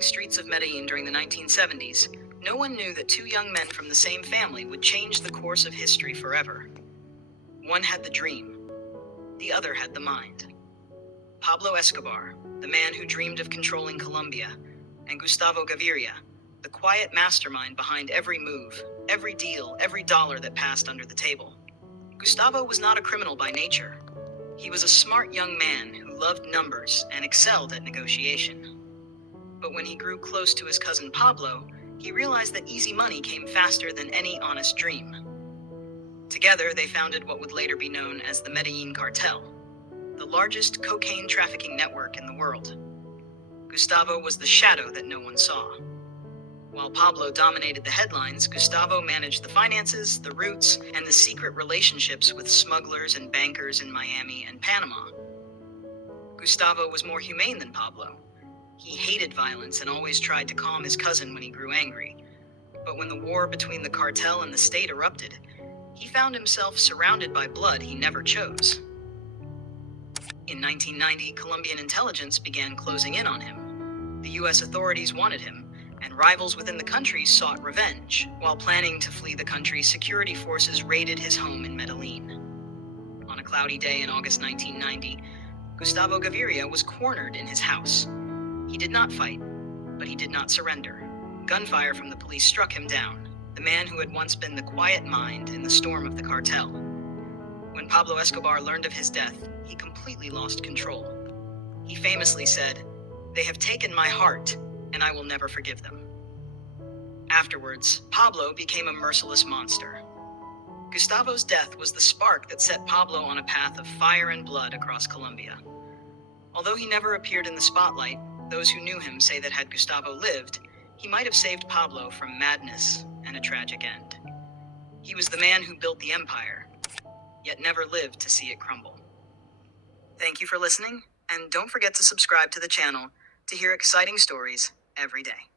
Streets of Medellin during the 1970s, no one knew that two young men from the same family would change the course of history forever. One had the dream, the other had the mind. Pablo Escobar, the man who dreamed of controlling Colombia, and Gustavo Gaviria, the quiet mastermind behind every move, every deal, every dollar that passed under the table. Gustavo was not a criminal by nature. He was a smart young man who loved numbers and excelled at negotiation. But when he grew close to his cousin Pablo, he realized that easy money came faster than any honest dream. Together, they founded what would later be known as the Medellin Cartel, the largest cocaine trafficking network in the world. Gustavo was the shadow that no one saw. While Pablo dominated the headlines, Gustavo managed the finances, the routes, and the secret relationships with smugglers and bankers in Miami and Panama. Gustavo was more humane than Pablo. He hated violence and always tried to calm his cousin when he grew angry. But when the war between the cartel and the state erupted, he found himself surrounded by blood he never chose. In 1990, Colombian intelligence began closing in on him. The US authorities wanted him, and rivals within the country sought revenge. While planning to flee the country, security forces raided his home in Medellin. On a cloudy day in August 1990, Gustavo Gaviria was cornered in his house. He did not fight, but he did not surrender. Gunfire from the police struck him down, the man who had once been the quiet mind in the storm of the cartel. When Pablo Escobar learned of his death, he completely lost control. He famously said, "They have taken my heart, and I will never forgive them." Afterwards, Pablo became a merciless monster. Gustavo's death was the spark that set Pablo on a path of fire and blood across Colombia. Although he never appeared in the spotlight, those who knew him say that had Gustavo lived, he might have saved Pablo from madness and a tragic end. He was the man who built the empire, yet never lived to see it crumble. Thank you for listening, and don't forget to subscribe to the channel to hear exciting stories every day.